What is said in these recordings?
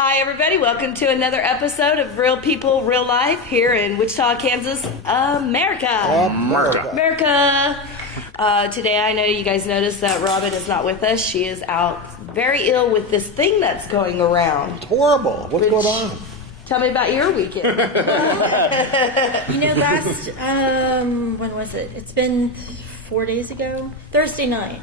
Hi, everybody. Welcome to another episode of Real People, Real Life here in Wichita, Kansas, America. Today, I know you guys noticed that Robin is not with us. She is out very ill with this thing that's going around. It's horrible. What's going on? Tell me about your weekend. When was it? It's been 4 days ago. Thursday night.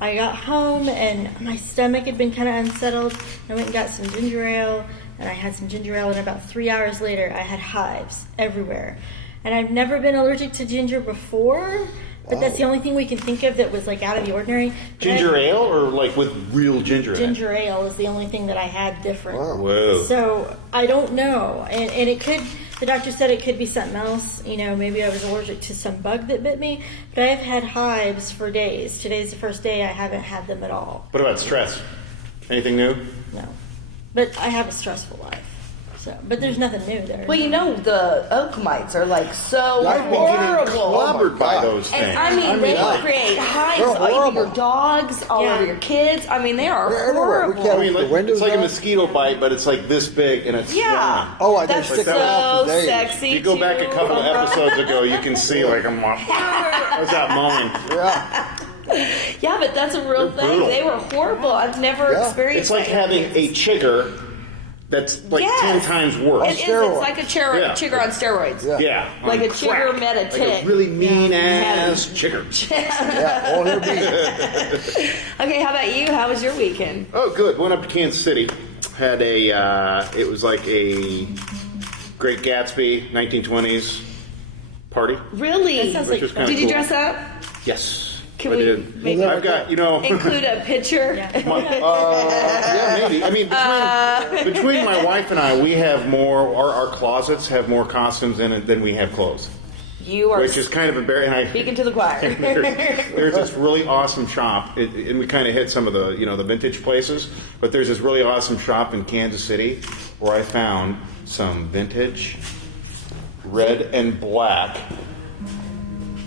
I got home and my stomach had been kind of unsettled. I went and got some ginger ale, and I had some ginger ale, and about 3 hours later I had hives everywhere. And I've never been allergic to ginger before, but that's the only thing we can think of that was like out of the ordinary. Ginger ale or like with real ginger in it? Ginger ale is the only thing that I had different. Wow. Whoa. So I don't know. And it could, the doctor said it could be something else. You know, maybe I was allergic to some bug that bit me. But I have had hives for days. Today's the first day I haven't had them at all. What about stress? Anything new? No. But I have a stressful life. So, but there's nothing new there. Well, you know, the oak mites are like so I've been getting horrible. clobbered by those things. And I mean, they create hives all over your dogs, all over your kids. I mean, they are horrible. I mean, it's like a mosquito bite, but it's like this big and it's Yeah. Oh, that's stick so around for days. sexy. If you go back a couple of episodes ago, you can see like I'm how's that moaning? Yeah. Yeah, but that's a real thing. brutal. They were horrible. I've never experienced. It's like that. having a chigger that's like 10 times worse. It is. It's like a chigger on steroids. Yeah. Like a on chigger crack. met a tick. Like a really mean ass chigger. Yeah. Oh, he'll be. Okay, how about you? How was your weekend? Oh, good. Went up to Kansas City. Had it was like a Great Gatsby 1920s party. Really? That sounds Which was kinda Did you cool. dress up? Yes. Can I we did. maybe I've got, include a picture? yeah, maybe. I mean, between my wife and I, we have more, our closets have more costumes in it than we have clothes. You are Which is kind of embarrassing. speaking to the choir. There's this really awesome shop, and we kind of hit some of the, the vintage places, but there's this really awesome shop in Kansas City where I found some vintage red and black,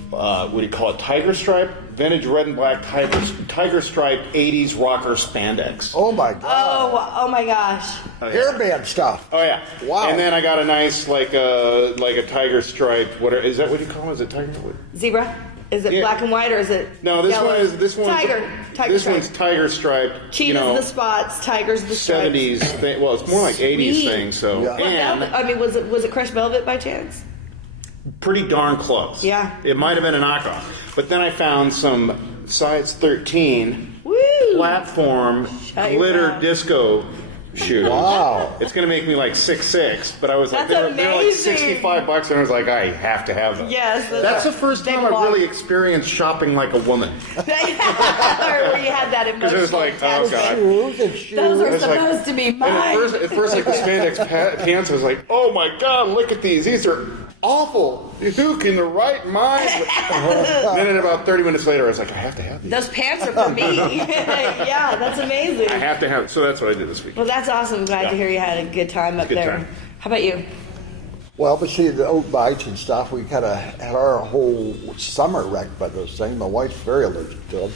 what do you call it, tiger stripe? Vintage red and black tiger stripe 80s rocker spandex. Oh my God. Oh my gosh. Hairband stuff. Oh yeah. Wow. And then I got a nice like a tiger stripe. Is that what you call it? Is it tiger? Zebra? Is it black and white or is it No, this yellow? one's tiger this stripe. one's tiger stripe. Cheetah's the spots, tiger's the stripes. 70s thing. Well, it's more like 80s thing. So Yeah. and I mean, was it crushed velvet by chance? pretty darn close. Yeah. It might have been a knockoff. But then I found some size 13 platform Shut your glitter mouth. disco shoes. Wow. It's going to make me like 6'6", but I was like, That's they're like amazing. $65, and I was like, I have to have them. Yes. That's the first time I've really experienced shopping like a woman. Or where you had that Because emotional it was like, oh God. Shoes and shoes. Those are It's like- supposed to be And mine. at first, like the spandex pants, I was like, oh my God, look at these. These are awful. Who can the right mind? And then about 30 minutes later, I was like, I have to have these. Those pants are for me. Yeah, that's amazing. I have to have it. So that's what I did this week. Well, that's awesome. I'm glad to hear you had a good time up Good there. time. How about you? Well, but see, the oak bites and stuff, we kind of had our whole summer wrecked by those things. My wife's very allergic to them.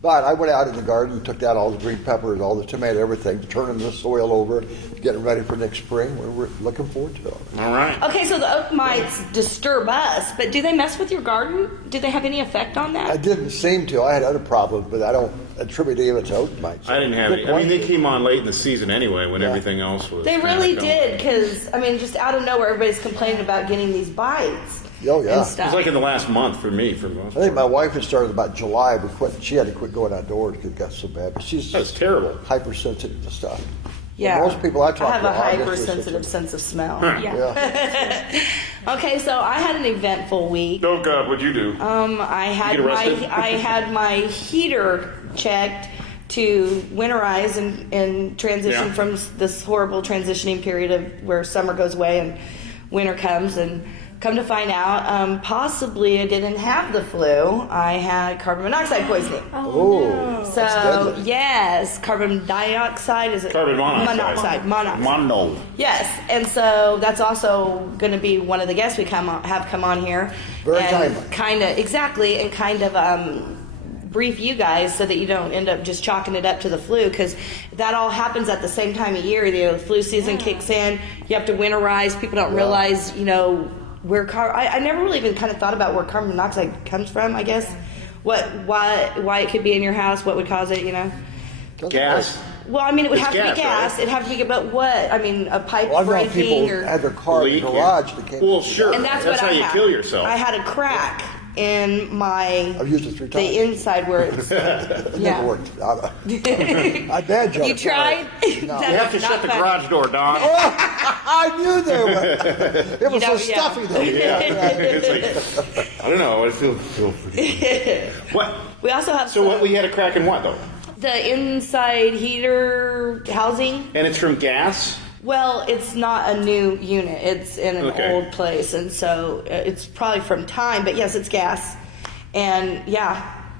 But I went out in the garden, took out all the green peppers, all the tomato, everything, turning the soil over, getting ready for next spring. We're looking forward to it. All right. Okay, so the oak mites disturb us, but do they mess with your garden? Do they have any effect on I that? didn't seem to. I had other problems, but I don't attribute any of it to oak mites. I didn't have Good any. I mean, they point. came on late in the season anyway when everything else was. They kinda really going. did, because, I mean, just out of nowhere, everybody's complaining about getting these bites. Oh, yeah. And It stuff. was like in the last month for me, for the most I think my part. wife had started about July. She had to quit going outdoors because it got so bad. But she's That's terrible. hypersensitive to stuff. Yeah. Most people I talk have to a are obviously hypersensitive sense of smell. Huh. Yeah. Okay, so I had an eventful week. Oh God, what'd you do? I had get arrested? I had my heater checked to winterize and transition Yeah. from this horrible transitioning period of where summer goes away and winter comes, and come to find out, possibly I didn't have the flu. I had carbon monoxide poisoning. Oh, So that's deadly. yes, carbon dioxide is it? Carbon monoxide. Monoxide. Mono. Yes, and so that's also going to be one of the guests we have come on here. Very and timely. Kind of exactly, and kind of brief you guys so that you don't end up just chalking it up to the flu, because that all happens at the same time of year. The flu season kicks in. You have to winterize. People don't realize, where I never really even kind of thought about where carbon monoxide comes from. I guess why it could be in your house, what would cause it. Gas. Well, I mean, it would have to be gas. Right? It'd have to be, but what? I mean, a pipe Well, I know breaking people or. had their car in the garage. They came Well, sure. And that's how what I you had. kill yourself. I had a crack in my. I've used it 3 times. The inside where it's. It never worked. I bad joke. You tried? No. You have to shut the garage door, Don. I knew there was. It was so stuffy though. It's like, I don't know. I feel pretty. What? We also have. So what? We had a crack in what though? The inside heater housing. And it's from gas. Well, it's not a new unit. It's in an Okay. old place, and so it's probably from time. But yes, it's gas, and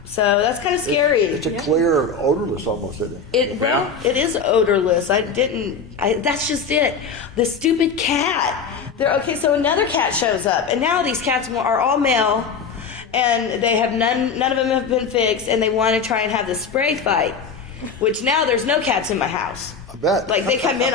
so that's kind of scary. It's a clear, odorless almost, isn't it? It is odorless. That's just it. The stupid cat. So another cat shows up, and now these cats are all male, and they have none of them have been fixed, and they want to try and have the spray fight, which now there's no cats in my house. I bet. Like they come in,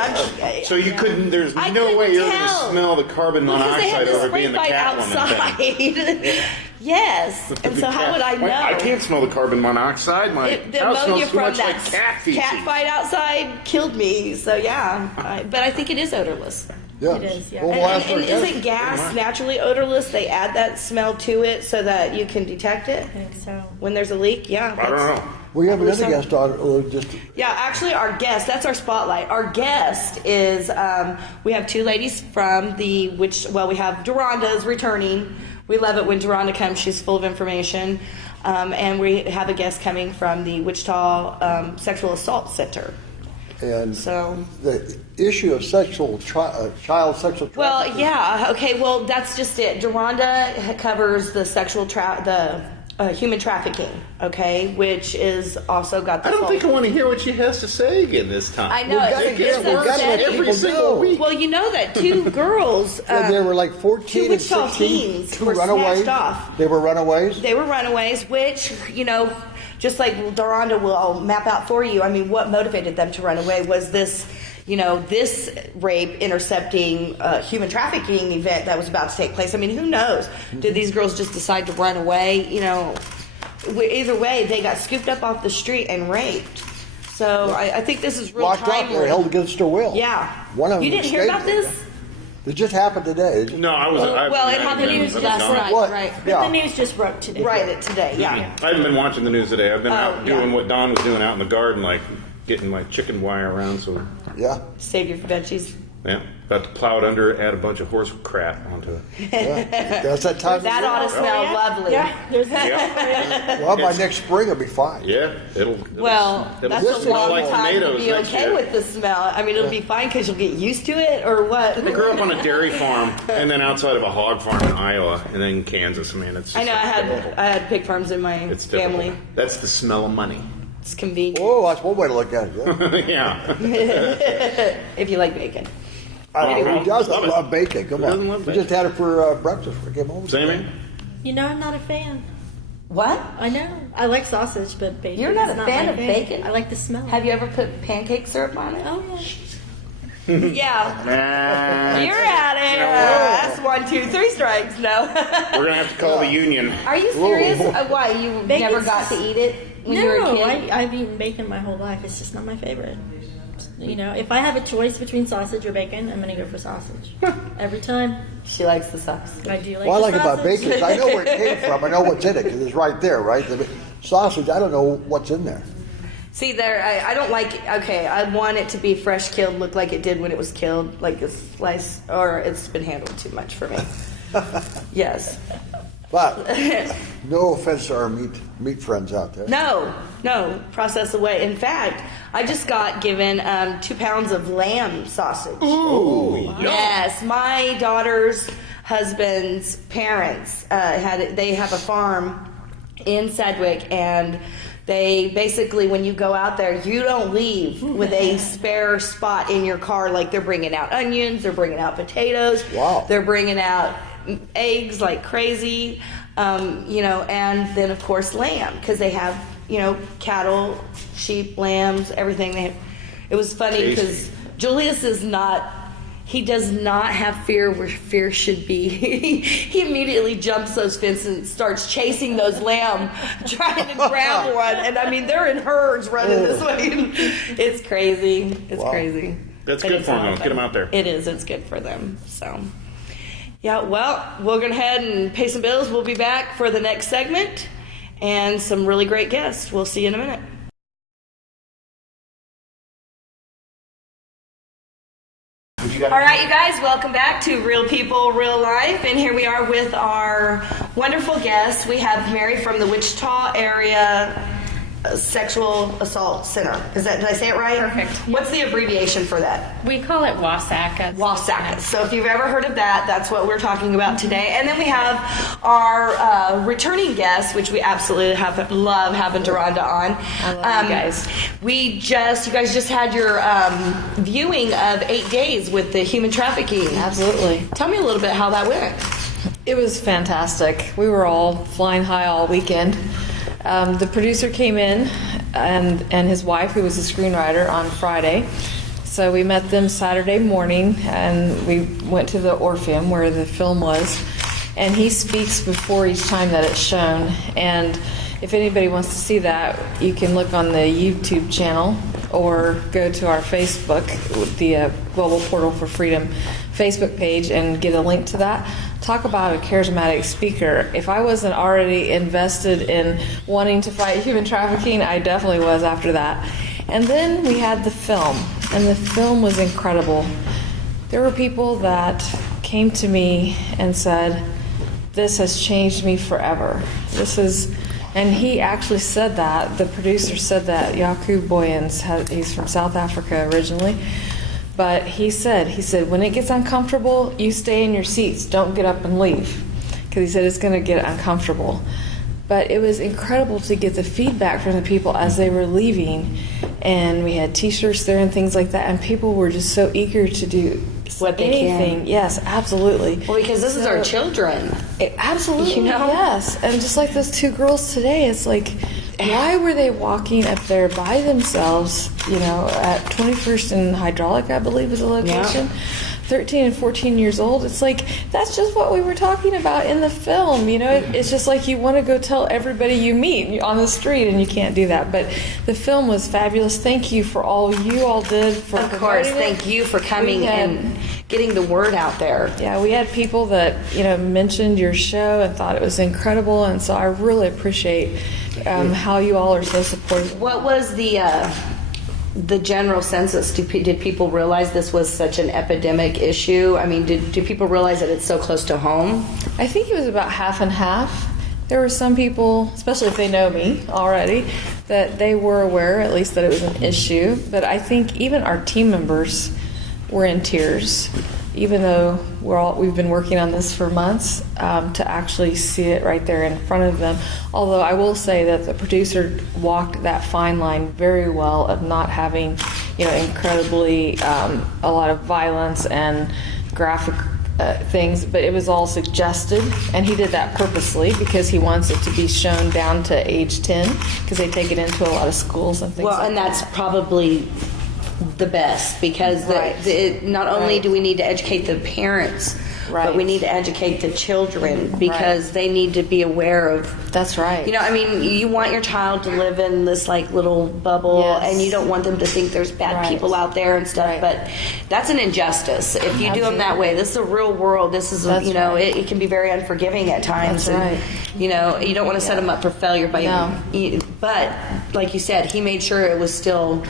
So you couldn't. There's I no way couldn't you're going to tell. smell the carbon because they had monoxide the over spray being the fight cat woman outside. thing. Yes, and so how would I know? I can't smell the carbon monoxide. My The house ammonia smells too from much that like cat feces. cat fight outside killed me. So but I think it is odorless. Yeah. It is, yeah. Well, we'll ask And her again. isn't gas naturally odorless? They add that smell to it so that you can detect it I think so. when there's a leak. Yeah, I don't know. We have another So- guest on, or just Yeah, actually, our guest, that's our spotlight. Our guest is, we have 2 ladies from we have Deronda's returning. We love it when Deronda comes. She's full of information. And we have a guest coming from the Wichita Sexual Assault Center. and So, the issue of child sexual trafficking. well, yeah, okay, well, that's just it. Deronda covers the human trafficking, okay, which is also got the I don't think I want to hear what she has to say again this time. I know. We gotta It hear- gets we gotta let upsetting. people every single know. week. Well, you know that 2 girls. Yeah, they were like 2 14 and Wichita 16. teens 2 were runaways. snatched off. They were runaways. They were runaways, which, just like Deronda will map out for you, I mean, what motivated them to run away was this, this rape intercepting human trafficking event that was about to take place. I mean, who knows? Did these girls just decide to run away? Either way, they got scooped up off the street and raped. So I think this is real Locked up timely. or held against their will. Yeah. One of them You didn't hear about escaped. this? It just happened today. It just- No, I was. Well, it happened last night, What? right? But Yeah. the news just broke today. Right, today, yeah. I haven't been watching the news today. I've been out doing yeah. what Don was doing out in the garden, like getting my chicken wire around. So, Yeah. Save your veggies. yeah, about to plow it under, add a bunch of horse crap onto it. Yeah. That's that time. That of ought to year. smell Yeah. lovely. Yeah, there's Yeah, Well, by next spring it'll be fine. yeah, it'll Well, that's This a is long like time to tomatoes be next okay year. with the smell. I mean, it'll be fine because you'll get used to it, or what? I grew up on a dairy farm, and then outside of a hog farm in Iowa, and then Kansas. Man, it's. Just I know I had pig farms in my It's family. typical. That's the smell of money. It's convenient Oh, that's one way to look at it. Yeah. Yeah. if you like bacon. Who does Love it. love bacon? Come Who doesn't on. love We bacon? just had it for breakfast. We came home. Same here. I'm not a fan. What? I know. I like sausage, but bacon. You're not is a fan my of bacon? I like the smell. Have you ever put pancake syrup on it? Oh yeah. Yeah. You're at it. That's 1, 2, 3 strikes. No. We're gonna have to call the union. Are you serious? Whoa. Why you Bacon's- never got to eat it when you were a No, kid? I've eaten bacon my whole life. It's just not my favorite. If I have a choice between sausage or bacon, I'm going to go for sausage. Every time. She likes the sauce. I do like What I the like about sausage. bacon is I know where it came from. I know what's in it because it's right there, right? The sausage, I don't know what's in there. See, I don't like, okay, I want it to be fresh killed, look like it did when it was killed, like a slice, or it's been handled too much for me. Yes. But no offense to our meat friends out there. No, process away. In fact, I just got given 2 pounds of lamb sausage. Ooh, Yes, my daughter's husband's parents they have a farm in Sedgwick, and they basically, when you go out there, you don't leave with a spare spot in your car. Like, they're bringing out onions, they're bringing out potatoes, Wow. they're bringing out eggs like crazy, and then of course lamb, because they have, cattle, sheep, lambs, everything. It was funny because Julius he does not have fear where fear should be. He immediately jumps those fences and starts chasing those lamb, trying to grab one. And I mean, they're in herds running this way. It's crazy. It's crazy. That's good for them. Let's get them out there. It is. It's good for them. So, yeah, well, we'll go ahead and pay some bills. We'll be back for the next segment and some really great guests. We'll see you in a minute. All right, you guys, welcome back to Real People, Real Life. And here we are with our wonderful guests. We have Mary from the Wichita area Sexual Assault Center. Did I say it right? Perfect. What's the abbreviation for that? We call it WASACA. WASACA. So if you've ever heard of that, that's what we're talking about today. And then we have our returning guest, which we absolutely love having Deronda on. I love you guys. You guys just had your viewing of 8 days with the human trafficking. Absolutely. Tell me a little bit how that went. It was fantastic. We were all flying high all weekend. The producer came in and his wife, who was a screenwriter, on Friday. So we met them Saturday morning and we went to the Orpheum where the film was. And he speaks before each time that it's shown. And if anybody wants to see that, you can look on the YouTube channel or go to our Facebook, the Global Portal for Freedom Facebook page, and get a link to that. Talk about a charismatic speaker. If I wasn't already invested in wanting to fight human trafficking, I definitely was after that. And then we had the film, and the film was incredible. There were people that came to me and said, "This has changed me forever." And he actually said that, the producer said that, Jakub Boyens, he's from South Africa originally. But he said, when it gets uncomfortable, you stay in your seats. Don't get up and leave. Because he said it's going to get uncomfortable. But it was incredible to get the feedback from the people as they were leaving. And we had T-shirts there and things like that. And people were just so eager to do what they anything. can. Yes, absolutely. Well, because this is our children. Absolutely, yes. And just like those two girls today, it's like, why were they walking up there by themselves, at 21st and Hydraulic, I believe is the location, 13 and 14 years old? It's like, that's just what we were talking about in the film, It's just like you want to go tell everybody you meet on the street, and you can't do that. But the film was fabulous. Thank you for all you all did for Of course, promoting it. thank you for coming and getting the word out there. Yeah, we had people that, mentioned your show and thought it was incredible, and so I really appreciate how you all are so supportive. What was the general census? Did people realize this was such an epidemic issue? I mean, do people realize that it's so close to home? I think it was about half and half. There were some people, especially if they know me already, that they were aware, at least, that it was an issue. But I think even our team members were in tears, even though we've been working on this for months, to actually see it right there in front of them. Although I will say that the producer walked that fine line very well of not having, incredibly a lot of violence and graphic things, but it was all suggested, and he did that purposely because he wants it to be shown down to age 10, because they take it into a lot of schools and things. Well, and that's probably the best, because not only do we need to educate the parents, but we need to educate the children, because they need to be aware of. That's right. You want your child to live in this little bubble, and you don't want them to think there's bad people out there and stuff. But that's an injustice if you do them that way. This is a real world. This is it can be very unforgiving at times. That's right. You don't want to set them up for failure by. But like you said, he made sure it was still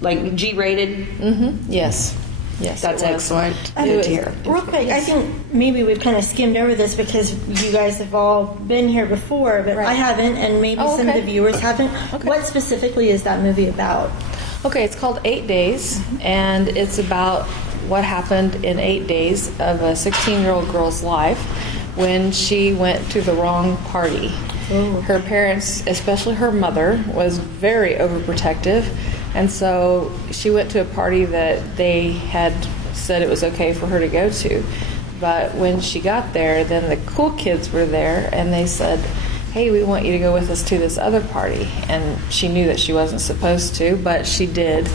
G-rated. Mm-hmm. Yes. That's excellent. Good to hear. Real quick, I think maybe we've kind of skimmed over this because you guys have all been here before, but I haven't, and maybe some of the viewers haven't. What specifically is that movie about? Okay, it's called 8 Days, and it's about what happened in 8 days of a 16-year-old girl's life when she went to the wrong party. Ooh. Her parents, especially her mother, was very overprotective. And so she went to a party that they had said it was okay for her to go to. But when she got there, then the cool kids were there, and they said, hey, we want you to go with us to this other party. And she knew that she wasn't supposed to, but she did.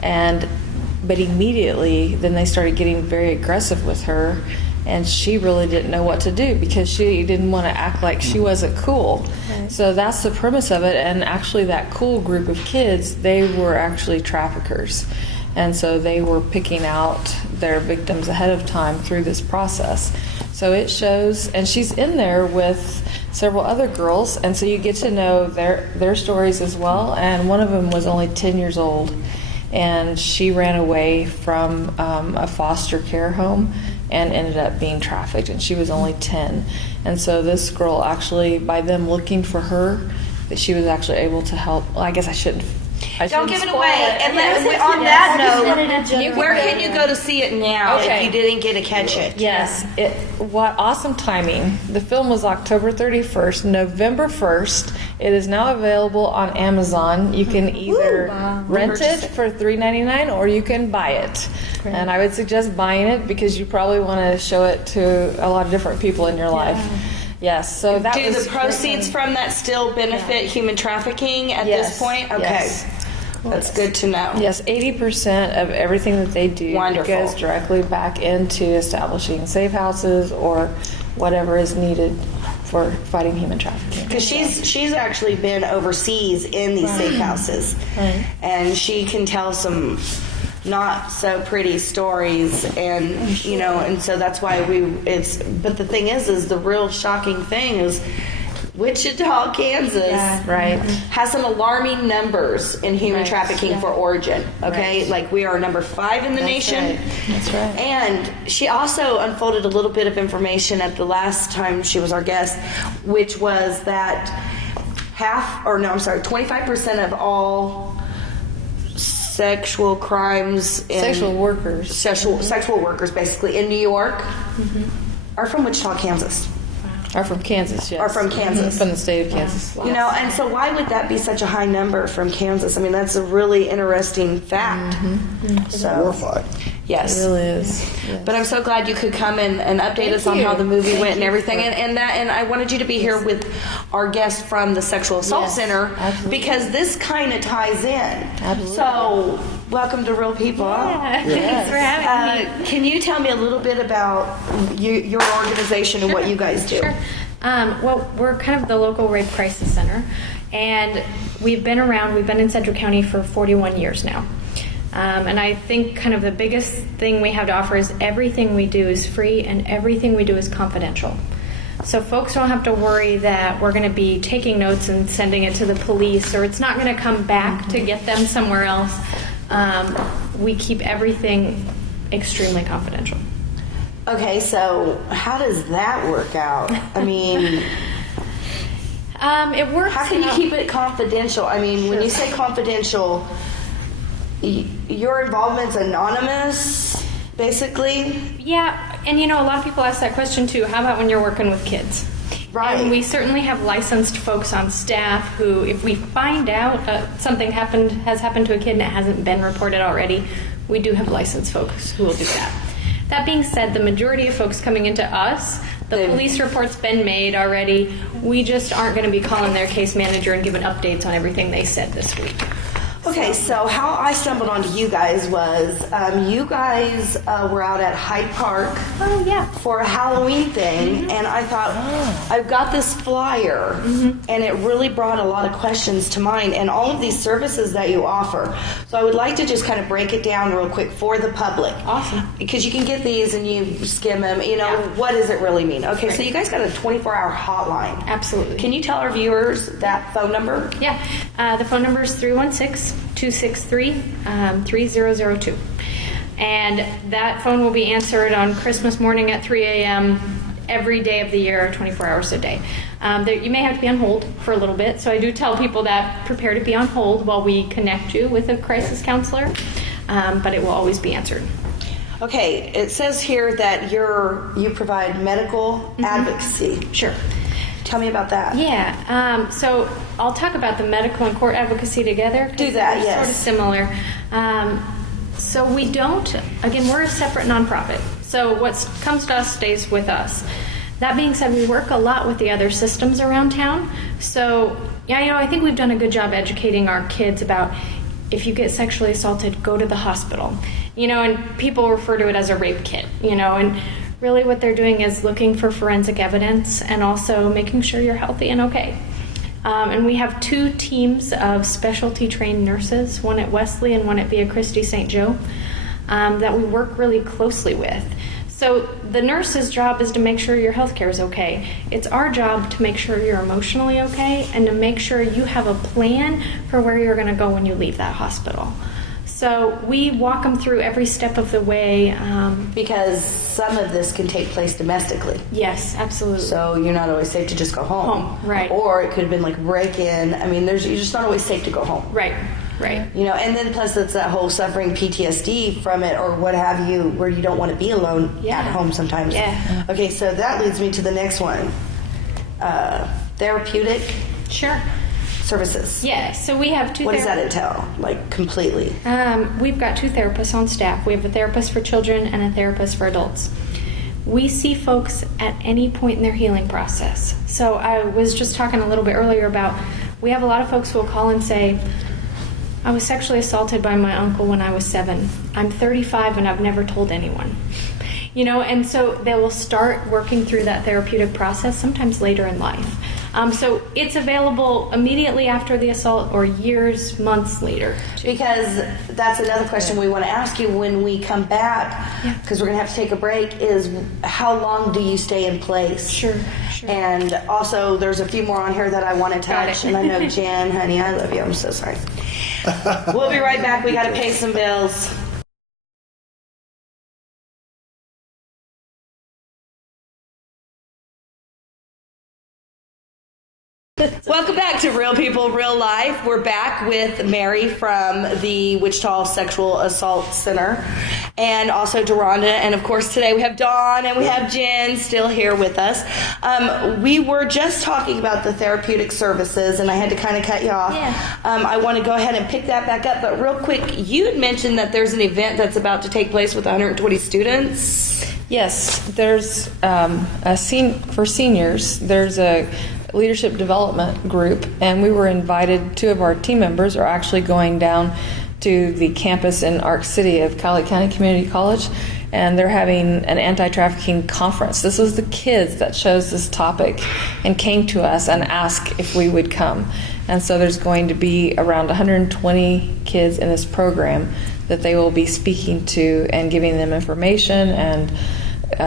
But immediately, then they started getting very aggressive with her, and she really didn't know what to do because she didn't want to act like she wasn't cool. Right. So that's the premise of it. And actually, that cool group of kids, they were actually traffickers. And so they were picking out their victims ahead of time through this process. So it shows, and she's in there with several other girls, and so you get to know their stories as well. And one of them was only 10 years old, and she ran away from a foster care home and ended up being trafficked, and she was only 10. And so this girl actually, by them looking for her, that she was actually able to help. Well, I guess I shouldn't Don't give it spoil away. And on that note, where can you go to see it now if you didn't get to catch it? Yes. What awesome timing. The film was October 31st. November 1st, it is now available on Amazon. You can either rent it for $3.99 or you can buy it. Great. And I would suggest buying it because you probably want to show it to a lot of different people in your life. Yes, so that do the proceeds from that still benefit human trafficking at this point? Okay. Yes. That's good to know. Yes, 80% of everything that they do goes directly back into establishing safe houses or whatever is needed for fighting human trafficking. Because she's actually been overseas in these safe houses, and she can tell some not so pretty stories, and and so that's why but the thing is the real shocking thing is Wichita, Kansas, has some alarming numbers in human trafficking for origin. Okay, like we are number 5 in the nation. That's right. And she also unfolded a little bit of information at the last time she was our guest, which was that 25% of all sexual crimes sexual workers basically in New York are from Wichita, Kansas. Are from Kansas, yes. Are from Kansas. From the state of Kansas. And so why would that be such a high number from Kansas? I mean, that's a really interesting fact. So horrified. Yes. It really is. Yes. But I'm so glad you could come and update us on how the movie went and everything. And I wanted you to be here with our guest from the Sexual Assault Center because this kind of ties in. Absolutely. So welcome to Real People. Thanks for having me. Can you tell me a little bit about your organization and what you guys do? Sure. Well, we're kind of the local rape crisis center, and we've been in Sedgwick County for 41 years now. And I think kind of the biggest thing we have to offer is everything we do is free and everything we do is confidential. So folks don't have to worry that we're going to be taking notes and sending it to the police or it's not going to come back to get them somewhere else. We keep everything extremely confidential. Okay, so how does that work out? I mean, it works. How can you keep it confidential? I mean, when you say confidential, your involvement's anonymous, basically? Yeah, and a lot of people ask that question too. How about when you're working with kids? Right. And we certainly have licensed folks on staff who, if we find out something has happened to a kid and it hasn't been reported already, we do have licensed folks who will do that. That being said, the majority of folks coming into us, the police report's been made already. We just aren't going to be calling their case manager and giving updates on everything they said this week. Okay, so how I stumbled onto you guys was you guys were out at Hyde Park for a Halloween thing, and I thought, I've got this flyer, and it really brought a lot of questions to mind, and all of these services that you offer. So I would like to just kind of break it down real quick for the public. Awesome. Because you can get these and you skim them, what does it really mean? Okay, so you guys got a 24-hour hotline. Absolutely. Can you tell our viewers that phone number? Yeah, the phone number is 316-263-3002. And that phone will be answered on Christmas morning at 3 a.m. every day of the year, 24 hours a day. You may have to be on hold for a little bit, so I do tell people that prepare to be on hold while we connect you with a crisis counselor, but it will always be answered. Okay, it says here that you provide medical advocacy. Sure. Tell me about that. Yeah, so I'll talk about the medical and court advocacy together. Do that, yes. Sort of similar. So we don't, again, we're a separate nonprofit. So what comes to us stays with us. That being said, we work a lot with the other systems around town. So, yeah, I think we've done a good job educating our kids about if you get sexually assaulted, go to the hospital. And people refer to it as a rape kit, and really what they're doing is looking for forensic evidence and also making sure you're healthy and okay. And we have 2 teams of specialty trained nurses, one at Wesley and one at Via Christi St. Joe, that we work really closely with. So the nurse's job is to make sure your health care is okay. It's our job to make sure you're emotionally okay and to make sure you have a plan for where you're going to go when you leave that hospital. So we walk them through every step of the way. Because some of this can take place domestically. Yes, absolutely. So you're not always safe to just go home. Right. Or it could have been like break-in. I mean, you're just not always safe to go home. Right. And then plus it's that whole suffering PTSD from it or what have you, where you don't want to be alone at home sometimes. Yeah. Okay, so that leads me to the next one. Therapeutic Sure. services. Yeah, so we have 2 What does that entail, like completely? We've got 2 therapists on staff. We have a therapist for children and a therapist for adults. We see folks at any point in their healing process. So I was just talking a little bit earlier about, we have a lot of folks who will call and say, I was sexually assaulted by my uncle when I was 7. I'm 35 and I've never told anyone. And so they will start working through that therapeutic process sometimes later in life. So it's available immediately after the assault or years, months later. Because that's another question we want to ask you when we come back, because we're going to have to take a break, is how long do you stay in place? Sure. And also, there's a few more on here that I want to touch. And I know, Jen, honey, I love you. I'm so sorry. We'll be right back. We got to pay some bills. Welcome back to Real People, Real Life. We're back with Mary from the Wichita Sexual Assault Center and also Deronda. And of course, today we have Dawn and we have Jen still here with us. We were just talking about the therapeutic services and I had to kind of cut you off. Yeah. I want to go ahead and pick that back up. But real quick, you had mentioned that there's an event that's about to take place with 120 students. Yes, there's for seniors, there's a leadership development group, and we were invited. 2 of our team members are actually going down to the campus in Arc City of Cowley County Community College, and they're having an anti-trafficking conference. This was the kids that chose this topic and came to us and asked if we would come. And so there's going to be around 120 kids in this program that they will be speaking to and giving them information and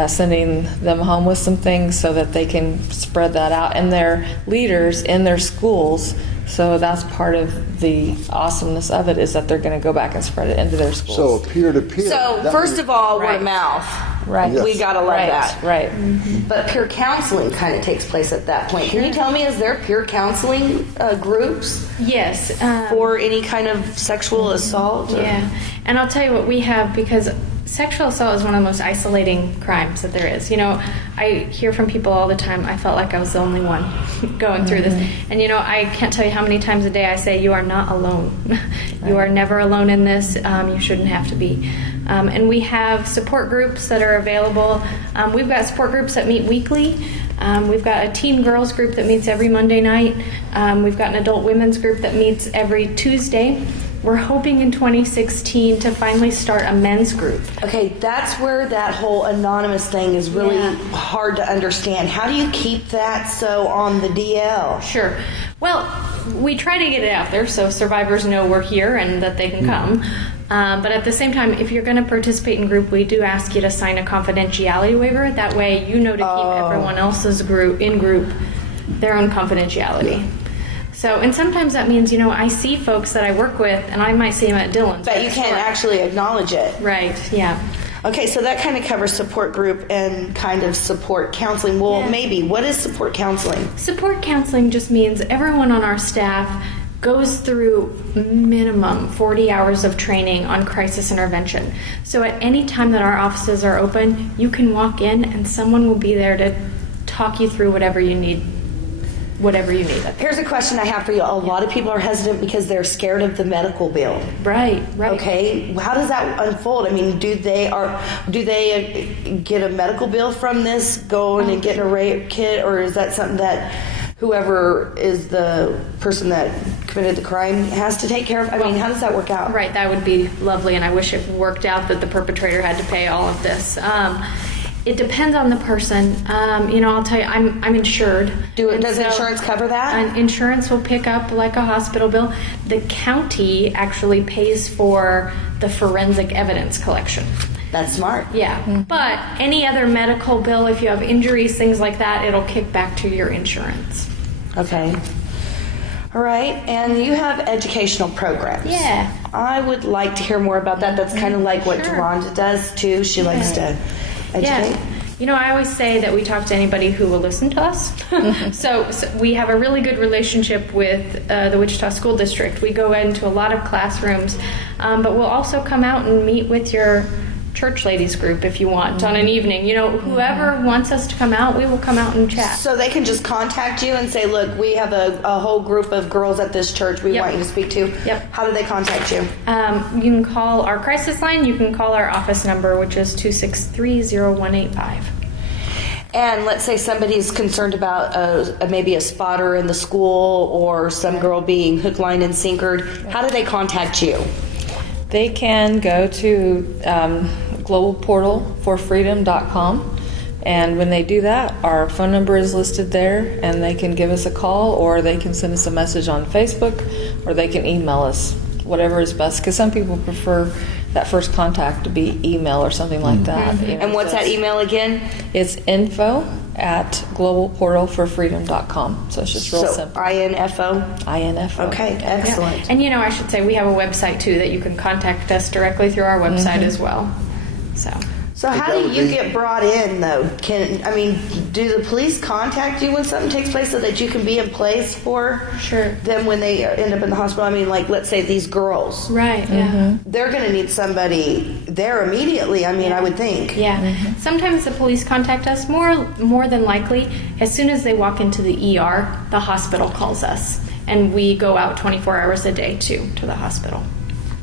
sending them home with some things so that they can spread that out. And they're leaders in their schools, so that's part of the awesomeness of it, is that they're going to go back and spread it into their schools. So peer-to-peer. So first of all, word Right. of mouth. Right. Yes. We gotta love that. Right. But peer counseling kind of takes place at that point. Can you tell me, is there peer counseling groups Yes. for any kind of sexual assault? Yeah, and I'll tell you what we have, because sexual assault is one of the most isolating crimes that there is. I hear from people all the time, I felt like I was the only one going through this. And I can't tell you how many times a day I say, you are not alone. You are never alone in this. You shouldn't have to be. And we have support groups that are available. We've got support groups that meet weekly. We've got a teen girls group that meets every Monday night. We've got an adult women's group that meets every Tuesday. We're hoping in 2016 to finally start a men's group. Okay, that's where that whole anonymous thing is really hard to understand. How do you keep that so on the DL? Sure. Well, we try to get it out there so survivors know we're here and that they can come. But at the same time, if you're going to participate in group, we do ask you to sign a confidentiality waiver. That way you know to keep everyone else's group their own confidentiality. So, and sometimes that means, I see folks that I work with and I might see them at Dillon's. But you can't actually acknowledge it. Right, yeah. Okay, so that kind of covers support group and kind of support counseling. Well, maybe. What is support counseling? Support counseling just means everyone on our staff goes through minimum 40 hours of training on crisis intervention. So at any time that our offices are open, you can walk in and someone will be there to talk you through whatever you need. whatever you need. Here's a question I have for you. A lot of people are hesitant because they're scared of the medical bill. Right. Okay, how does that unfold? I mean, do they get a medical bill from this, going and getting a rape kit, or is that something that whoever is the person that committed the crime has to take care of? I mean, how does that work out? Right, that would be lovely, and I wish it worked out that the perpetrator had to pay all of this. It depends on the person. I'll tell you, I'm insured. Does insurance cover that? And insurance will pick up like a hospital bill. The county actually pays for the forensic evidence collection. That's smart. Yeah, but any other medical bill, if you have injuries, things like that, it'll kick back to your insurance. Okay. All right, and you have educational programs. Yeah. I would like to hear more about that. That's kind of like what Sure. Deronda does too. She likes to educate. Yeah. I always say that we talk to anybody who will listen to us. So we have a really good relationship with the Wichita School District. We go into a lot of classrooms, but we'll also come out and meet with your church ladies group if you want on an evening. Whoever wants us to come out, we will come out and chat. So they can just contact you and say, look, we have a whole group of girls at this church we Yep. want you to speak to. Yep. How do they contact you? You can call our crisis line. You can call our office number, which is 263-0185. And let's say somebody's concerned about maybe a spotter in the school or some girl being hook, line, and sinkered. How do they contact you? They can go to globalportalforfreedom.com, and when they do that, our phone number is listed there, and they can give us a call, or they can send us a message on Facebook, or they can email us, whatever is best, because some people prefer that first contact to be email or something like that. And what's that email again? It's info@globalportalforfreedom.com. So it's just real simple. INFO? INFO. Okay, excellent. And I should say we have a website too that you can contact us directly through our website as well. So how do you get brought in, though? Do the police contact you when something takes place so that you can be in place for Sure. them when they end up in the hospital? Let's say these girls. Right, yeah. They're going to need somebody there immediately, I would think. Yeah. Sometimes the police contact us more than likely. As soon as they walk into the ER, the hospital calls us. And we go out 24 hours a day, too, to the hospital.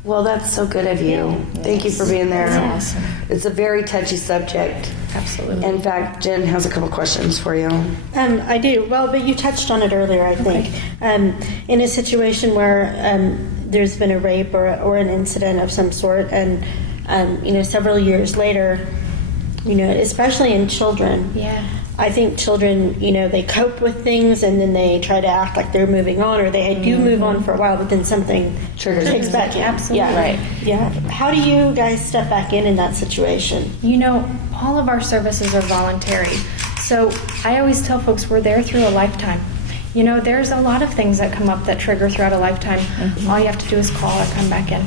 Well, that's so good of you. Thank you for being there. That's awesome. It's a very touchy subject. Absolutely. In fact, Jen has a couple questions for you. I do. Well, but you touched on it earlier, I think. In a situation where there's been a rape or an incident of some sort, and several years later, especially in children. Yeah. I think children, they cope with things and then they try to act like they're moving on, or they do move on for a while, but then something takes back in. Absolutely. Yeah. Right. Yeah. How do you guys step back in that situation? All of our services are voluntary. So I always tell folks we're there through a lifetime. There's a lot of things that come up that trigger throughout a lifetime. All you have to do is call or come back in.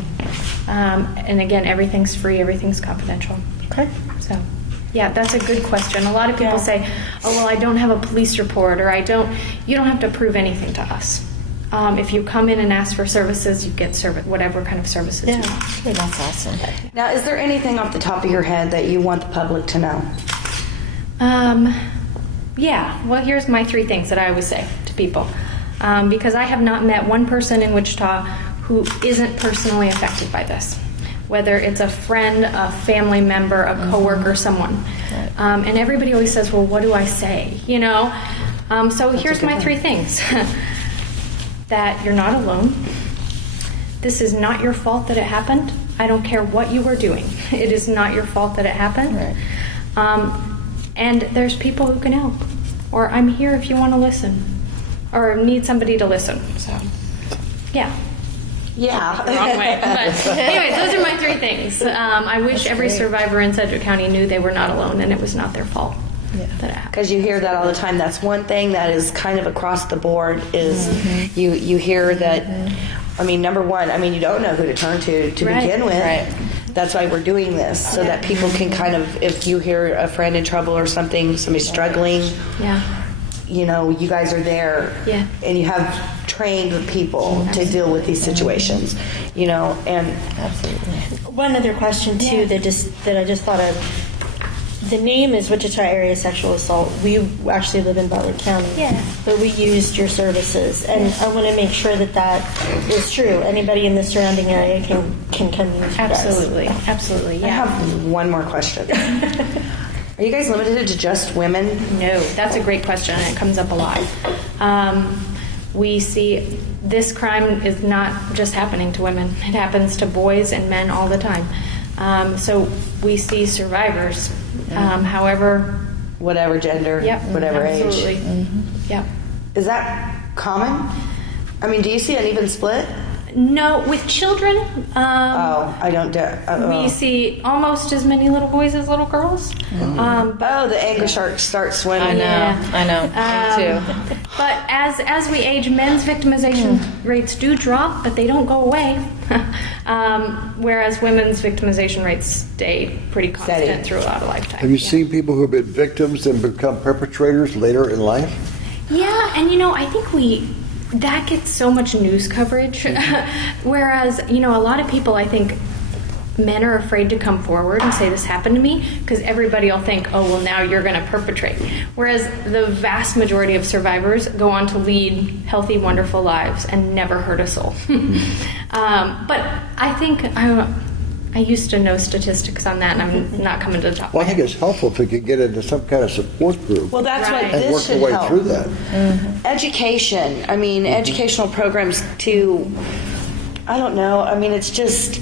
And again, everything's free, everything's confidential. Okay. So, yeah, that's a good question. A lot of people say, oh, well, I don't have a police report, or you don't have to prove anything to us. If you come in and ask for services, you get whatever kind of services you want. Okay, that's awesome. Now, is there anything off the top of your head that you want the public to know? Yeah, well, here's my 3 things that I always say to people. Because I have not met one person in Wichita who isn't personally affected by this. Whether it's a friend, a family member, a coworker, someone. Right. And everybody always says, well, what do I say? So here's my 3 things. That you're not alone. This is not your fault that it happened. I don't care what you were doing. It is not your fault that it happened. Right. And there's people who can help. Or I'm here if you want to listen. Or need somebody to listen. So, yeah. Yeah. Wrong way. But anyway, those are my 3 things. I wish every survivor in Sedgwick County knew they were not alone and it was not their fault that it happened. Because you hear that all the time. That's one thing that is kind of across the board is you hear that, number one, you don't know who to turn to Right. begin with. Right. That's why we're doing this, so that people can kind of, if you hear a friend in trouble or something, somebody struggling, Yeah. you guys are there. Yeah. And you have trained people to deal with these situations, and Absolutely. One other question too that I just thought of. the name is Wichita Area Sexual Assault. We actually live in Butler County. Yeah. But we used your services. And I want to make sure that that is true. Anybody in the surrounding area can come use you guys. Absolutely, I yeah. have one more question. Are you guys limited to just women? No, that's a great question, and it comes up a lot. We see this crime is not just happening to women. It happens to boys and men all the time. So we see survivors, however... Whatever gender, Yep, whatever absolutely. age. Yep. Is that common? I mean, do you see an even split? No, with children, I don't dare. we see almost as many little boys as little girls. The anger sharks start swimming. I know. Yeah. I know. Me too. But as we age, men's victimization rates do drop, but they don't go away. Whereas women's victimization rates stay pretty constant Steady. throughout a lifetime. Have you Yeah. seen people who have been victims and become perpetrators later in life? Yeah, and I think that gets so much news coverage. Whereas, a lot of people, I think, men are afraid to come forward and say this happened to me because everybody will think, oh, well, now you're going to perpetrate. Whereas the vast majority of survivors go on to lead healthy, wonderful lives and never hurt a soul. But I think I used to know statistics on that, and I'm not coming to the top. Well, I think it's helpful if we could get into some kind of support group Well, that's Right. what and this work the should way help. through that. Education. I mean, educational programs to, I don't know. I mean, it's just,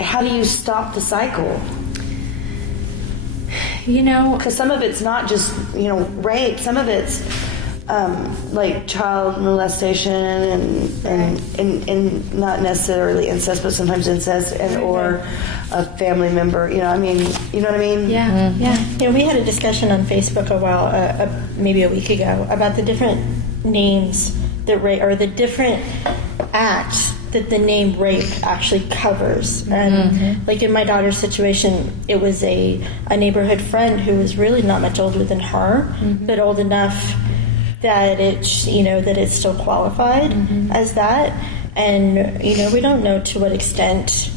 how do you stop the cycle? Because some of it's not just, rape. Some of it's like child molestation and not necessarily incest, but sometimes incest or a family member. You know what I mean? Yeah, yeah. We had a discussion on Facebook a while, maybe a week ago, about the different names that rape, or the different acts that the name rape actually covers. And like in my daughter's situation, it was a neighborhood friend who was really not much older than her, but old enough that it's still qualified as that. And we don't know to what extent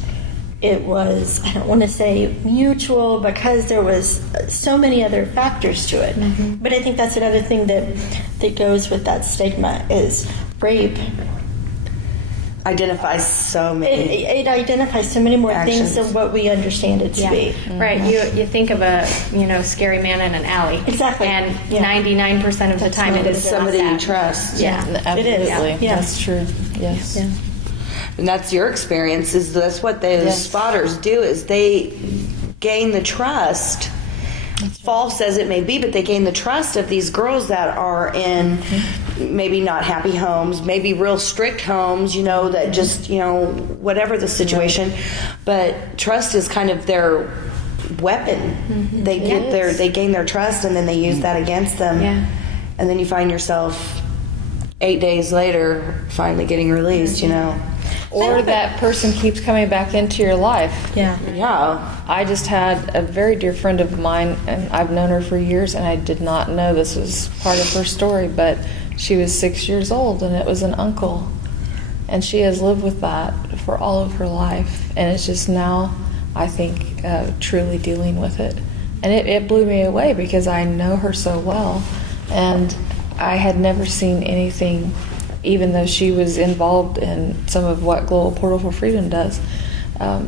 it was, I don't want to say mutual, because there was so many other factors to it. But I think that's another thing that goes with that stigma is rape. Identifies so many. It identifies so many more actions. things of what we understand it to be. Right. You think of a scary man in an alley. Exactly. And Yeah. 99% of the time it is Somebody not you that. trust. Yeah. Absolutely. It is. Yeah. That's true. Yes. Yeah. And that's your experience. That's what those Yes. spotters do, is they gain the trust. False as it may be, but they gain the trust of these girls that are in maybe not happy homes, maybe real strict homes, that just, whatever the situation. But trust is kind of their weapon. They they gain their trust, and then they use that against them. Yeah. And then you find yourself 8 days later finally getting released, Or that person keeps coming back into your life. Yeah. Yeah. I just had a very dear friend of mine, and I've known her for years, and I did not know this was part of her story, but she was 6 years old, and it was an uncle. And she has lived with that for all of her life, and it's just now, I think, truly dealing with it. And it blew me away because I know her so well, and I had never seen anything, even though she was involved in some of what Global Portal for Freedom does.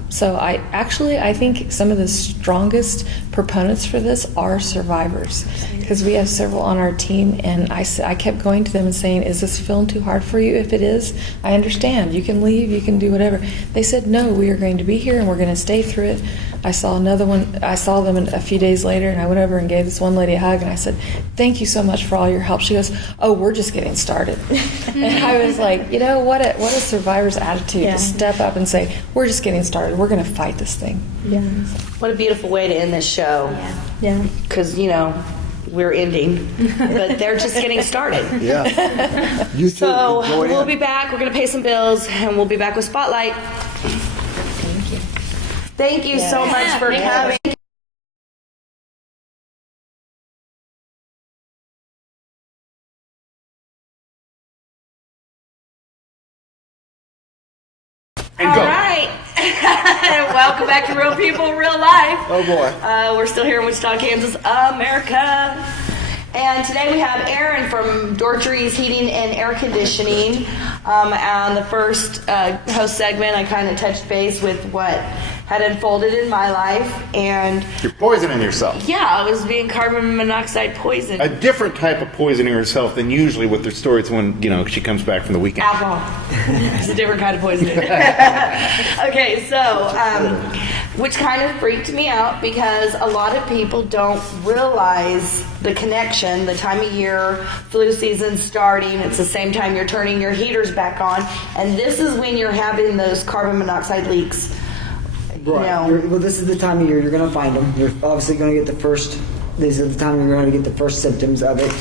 So I think some of the strongest proponents for this are survivors, because we have several on our team, and I kept going to them and saying, is this film too hard for you? If it is, I understand. You can leave, you can do whatever. They said, no, we are going to be here and we're going to stay through it. I saw another one. I saw them a few days later, and I went over and gave this one lady a hug, and I said, thank you so much for all your help. She goes, oh, we're just getting started. And I was like, what a survivor's attitude Yeah. to step up and say, we're just getting started. We're going to fight this thing. Yeah. What a beautiful way to end this show. Yeah. Because, we're ending, but they're just getting started. Yeah. You too. So Enjoy we'll it. be back. We're going to pay some bills, and we'll be back with Spotlight. Thank you so much for coming. All right. Welcome back to Real People, Real Life. Oh boy. We're still here in Wichita, Kansas, America. And today we have Aaron from Dortry's Heating and Air Conditioning. On the first host segment, I kind of touched base with what had unfolded in my life. And You're poisoning yourself. yeah, I was being carbon monoxide poisoned. A different type of poisoning herself than usually with their stories when, she comes back from the weekend. Alcohol. It's a different kind of poisoning. Okay, so, which kind of freaked me out because a lot of people don't realize the connection, the time of year, flu season starting, it's the same time you're turning your heaters back on, and this is when you're having those carbon monoxide leaks. Right. Well, this is the time of year you're going to find them. You're obviously going to get these are the time you're going to get the first symptoms of it.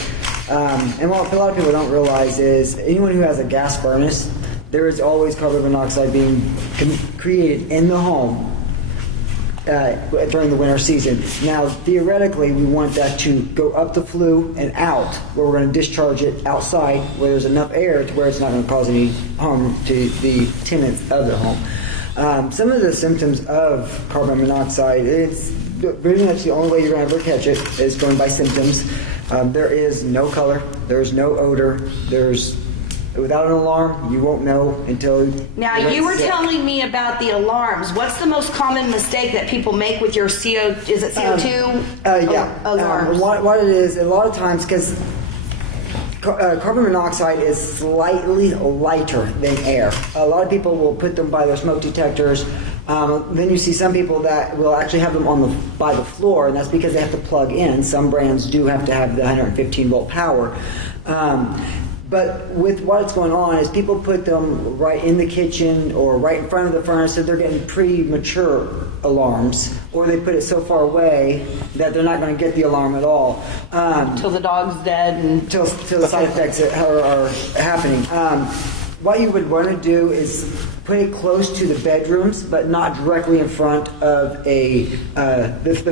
And what a lot of people don't realize is anyone who has a gas furnace, there is always carbon monoxide being created in the home during the winter season. Now, theoretically, we want that to go up the flue and out, where we're going to discharge it outside, where there's enough air to where it's not going to cause any harm to the tenants of the home. Some of the symptoms of carbon monoxide, it's pretty much the only way you're going to ever catch it is going by symptoms. There is no color, there's no odor, without an alarm, you won't know until Now, you were telling me about the alarms. What's the most common mistake that people make with your CO2 alarms? What it is, a lot of times, because carbon monoxide is slightly lighter than air. A lot of people will put them by their smoke detectors. Then you see some people that will actually have them by the floor, and that's because they have to plug in. Some brands do have to have the 115 volt power. But with what's going on is people put them right in the kitchen or right in front of the furnace, so they're getting premature alarms, or they put it so far away that they're not going to get the alarm at all. Till the dog's dead and Till the side effects are happening. What you would want to do is put it close to the bedrooms, but not directly in front of the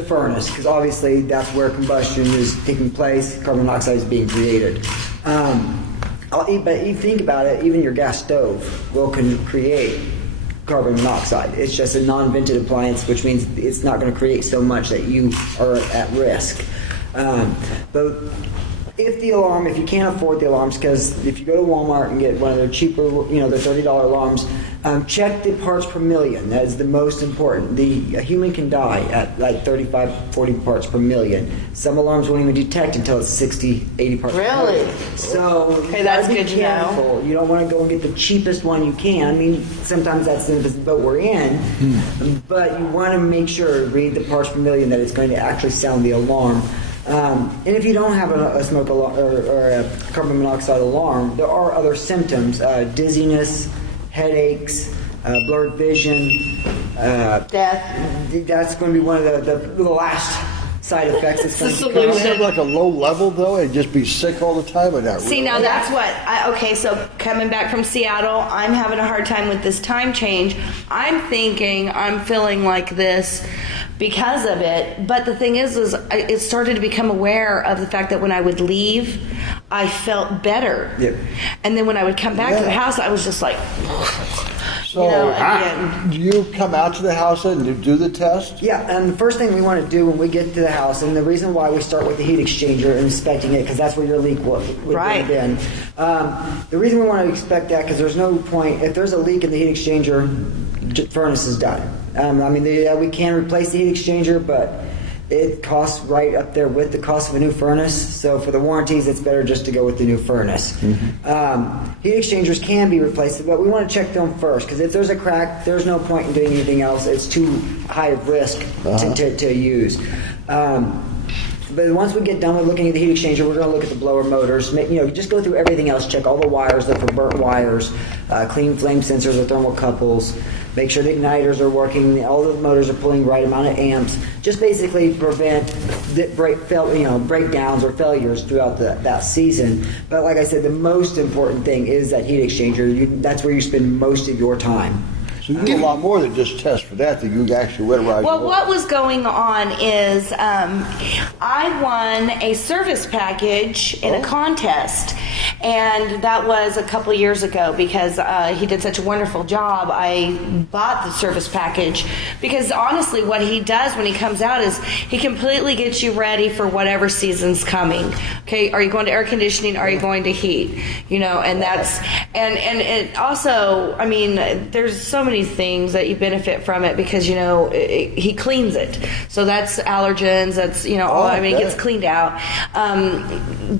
furnace, because obviously that's where combustion is taking place. Carbon monoxide is being created. But you think about it, even your gas stove will create carbon monoxide. It's just a non-vented appliance, which means it's not going to create so much that you are at risk. But if you can't afford the alarms, because if you go to Walmart and get one of their cheaper, the $30 alarms, check the parts per million. That is the most important. A human can die at like 35, 40 parts per million. Some alarms won't even detect until it's 60, 80 parts per Really? million. So Okay, that's be good to know. careful. You don't want to go and get the cheapest one you can. I mean, sometimes that's the boat we're in, but you want to make sure, read the parts per million, that it's going to actually sound the alarm. And if you don't have a smoke alarm or a carbon monoxide alarm, there are other symptoms: dizziness, headaches, blurred vision, death. That's going to be one of the last side effects. It's going to Can it have like a low level though and just be sick all the time or not? See, now that's what so coming back from Seattle, I'm having a hard time with this time change. I'm feeling like this because of it. But the thing is it started to become aware of the fact that when I would leave, I felt better. Yep. And then when I would come back to the house, I was just like, So, again. do you come out to the house and you do the test? Yeah, and the first thing we want to do when we get to the house, and the reason why we start with the heat exchanger and inspecting it, because that's where your leak would Right. have been. The reason we want to inspect that, because there's no point, if there's a leak in the heat exchanger, furnace is done. We can replace the heat exchanger, but it costs right up there with the cost of a new furnace. So for the warranties, it's better just to go with the new furnace. Heat exchangers can be replaced, but we want to check them first, because if there's a crack, there's no point in doing anything else. It's too high of risk to use. But once we get done with looking at the heat exchanger, we're going to look at the blower motors. Just go through everything else. Check all the wires, look for burnt wires, clean flame sensors or thermocouples. Make sure the igniters are working. All the motors are pulling the right amount of amps. Just basically prevent breakdowns or failures throughout that season. But like I said, the most important thing is that heat exchanger. That's where you spend most of your time. So you do a lot more than just test for that. That you actually winterize. Well, your oil. what was going on is I won a service package in a contest, and that was a couple of years ago because he did such a wonderful job. I bought the service package because honestly, what he does when he comes out is he completely gets you ready for whatever season's coming. Okay, are you going to air conditioning? Are you going to heat? You know, and that's and it also, I mean, there's so many things that you benefit from it because, you know, he cleans it. So that's allergens, that's, you know, all, I mean, it gets cleaned out.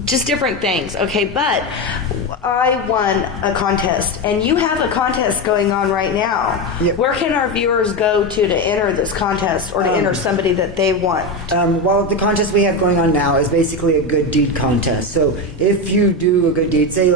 Just different things. Okay, but I won a contest, and you have a contest going on right now. Yep. Where can our viewers go to enter this contest or to enter somebody that they want? Well, the contest we have going on now is basically a good deed contest. So if you do a good deed, say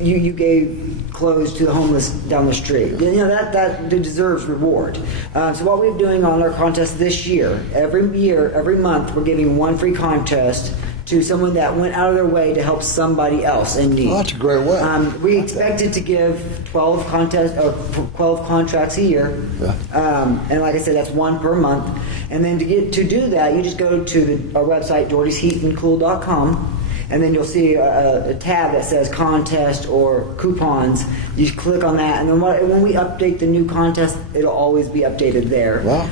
you gave clothes to the homeless down the street, you know that deserves reward. So what we're doing on our contest this year, every month, we're giving one free contest to someone that went out of their way to help somebody else in need. Well, that's a great way. We expected to give 12 contracts a year, and like I said, that's one per month. And then to do that, you just go to our website, Doherty'sHeatandCool.com. And then you'll see a tab that says contest or coupons. You just click on that, and then when we update the new contest, it'll always be updated there. Wow.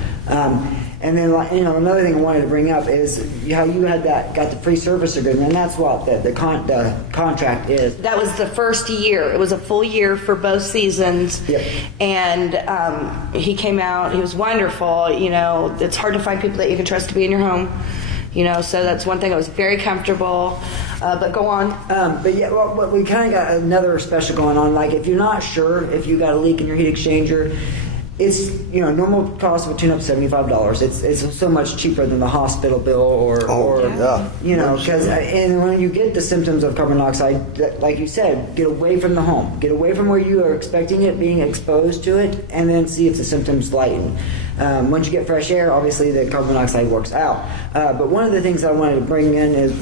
And then, you know, another thing I wanted to bring up is how you got the free service agreement, and that's what the contract is. That was the first year. It was a full year for both seasons. Yep. And he came out. He was wonderful. You know, it's hard to find people that you can trust to be in your home. You know, so that's one thing. I was very comfortable. But go on. But yeah, well, we kind of got another special going on. Like, if you're not sure if you got a leak in your heat exchanger, it's, you know, normal cost of a tune-up $75. It's so much cheaper than the hospital bill or you know, because and when you get the symptoms of carbon monoxide, like you said, get away from the home, get away from where you are expecting it, being exposed to it, and then see if the symptoms lighten. Once you get fresh air, obviously the carbon monoxide works out. But one of the things I wanted to bring in is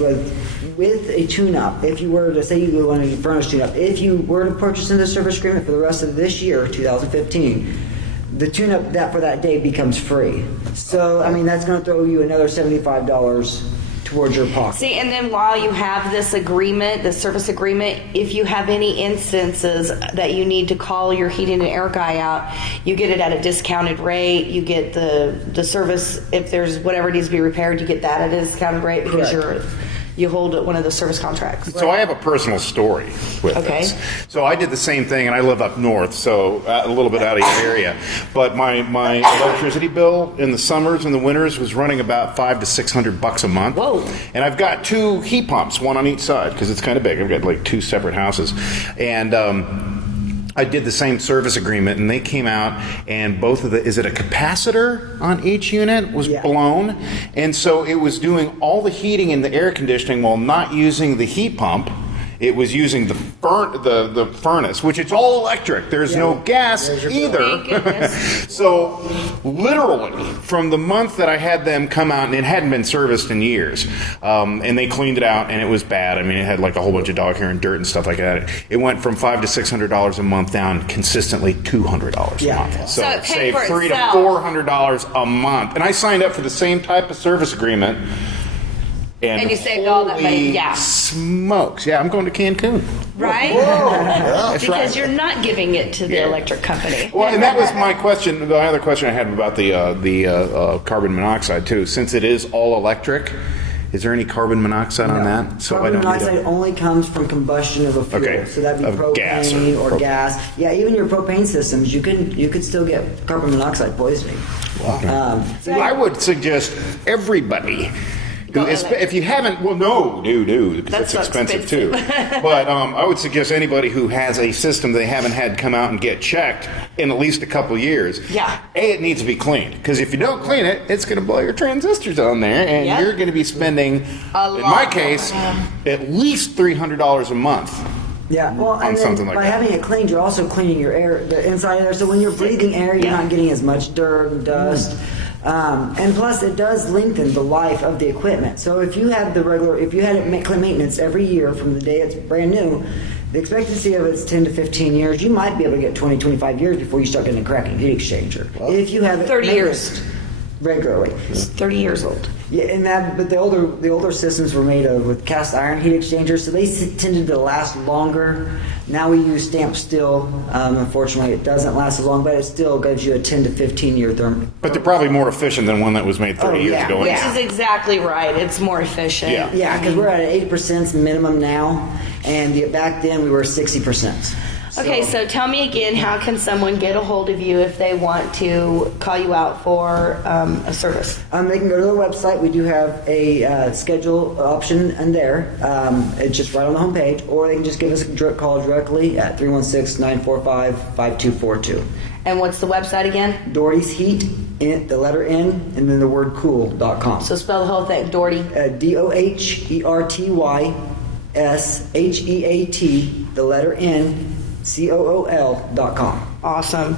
with a tune-up, if you were to say you wanted a furnace tune-up, if you were to purchase in the service agreement for the rest of this year, 2015, the tune-up for that day becomes free. So, I mean, that's going to throw you another $75 towards your pocket. See, and then while you have this agreement, the service agreement, if you have any instances that you need to call your heating and air guy out, you get it at a discounted rate. You get the service, if there's whatever needs to be repaired, you get that at a discounted rate because you hold one of the service contracts. So I have a personal story with this. So I did the same thing, and I live up north, so a little bit out of your area. But my electricity bill in the summers and the winters was running about $500 to $600 a month. Whoa! And I've got two heat pumps, one on each side, because it's kind of big. I've got like two separate houses, and I did the same service agreement, and they came out, and both of is it a capacitor on each unit was blown, and so it was doing all the heating and the air conditioning while not using the heat pump. It was using the furnace, which it's all electric. There's no gas either. So literally, from the month that I had them come out, and it hadn't been serviced in years, and they cleaned it out, and it was bad. I mean, it had like a whole bunch of dog hair and dirt and stuff like that. It went from $500 to $600 a month down consistently $200 a month. So it saved $300 to $400 a month. And I signed up for the same type of service agreement. And you saved all that money, smokes. Yeah, I'm going to Cancun. Right? That's because you're not giving it to the electric company. Well, and that was my question. The other question I had about the carbon monoxide, too. Since it is all electric, is there any carbon monoxide on that? So carbon monoxide only comes from combustion of a fuel. Okay. So that'd be propane or gas. Yeah, even your propane systems, you could still get carbon monoxide poisoning. Wow. I would suggest everybody. If you haven't, do because it's expensive too. But I would suggest anybody who has a system they haven't had come out and get checked in at least a couple years. It needs to be cleaned, because if you don't clean it, it's going to blow your transistors on there, and you're going to be spending, in my case, at least $300 a month. Yeah, well, and then by having it cleaned, you're also cleaning your air, the inside of there. So when you're breathing air, you're not getting as much dirt and dust. And plus, it does lengthen the life of the equipment. So if you had it clean maintenance every year from the day it's brand new, the expectancy of it's 10 to 15 years. You might be able to get 20, 25 years before you start getting a crack in your heat exchanger. If you have it 30 years. maintenance regularly. It's 30 years old. Yeah, but the older systems were made with cast iron heat exchangers, so they tended to last longer. Now we use stamped steel. Unfortunately, it doesn't last as long, but it still gives you a 10 to 15 year therm. But they're probably more efficient than one that was made 30 Oh, years yeah. ago. Which is exactly right. It's more efficient. Yeah. Yeah, because we're at 80% minimum now, and back then we were 60%. Okay, so tell me again, how can someone get a hold of you if they want to call you out for a service? They can go to the website. We do have a schedule option in there. It's just right on the homepage, or they can just give us a call directly at 316-945-5242. And what's the website again? Doherty's Heat, the letter N, and then the word cool.com. So spell the whole thing, Doherty. DOHERTYSHEAT, the letter N, COOL.com. Awesome.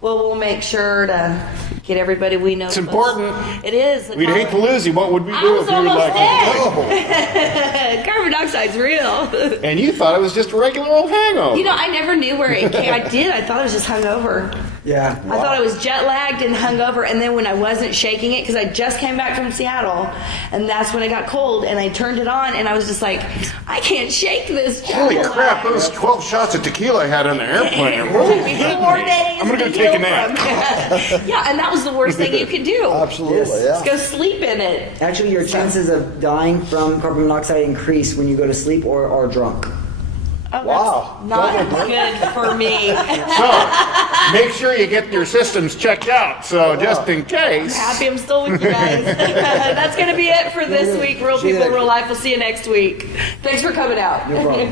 Well, we'll make sure to get everybody we know. It's important. It is. We'd hate to lose you. What would we I do was if you were almost like, dead. Carbon dioxide's real. and you thought it was just a regular old hangover? You know, I never knew where it came. I did. I thought I was just hungover. Yeah. I thought I was jet lagged and hungover, and then when I wasn't shaking it, because I just came back from Seattle, and that's when it got cold, and I turned it on, and I was just like, I can't shake this. Holy jet crap, lag. those 12 shots of tequila I had on the airplane. are really hitting me. 4 days. I'm going to go to take a heal nap. from. Yeah, and that was the worst thing you could do. Absolutely, Yes. yeah. Just go sleep in it. Actually, your chances of dying from carbon monoxide increase when you go to sleep or are drunk. Oh, Wow. that's not good for me. So, make sure you get your systems checked out. So, just in case. Happy I'm still with you guys. That's going to be it for this week. Real See you People, next Real Life. We'll see you next week. Thanks for coming out. No problem.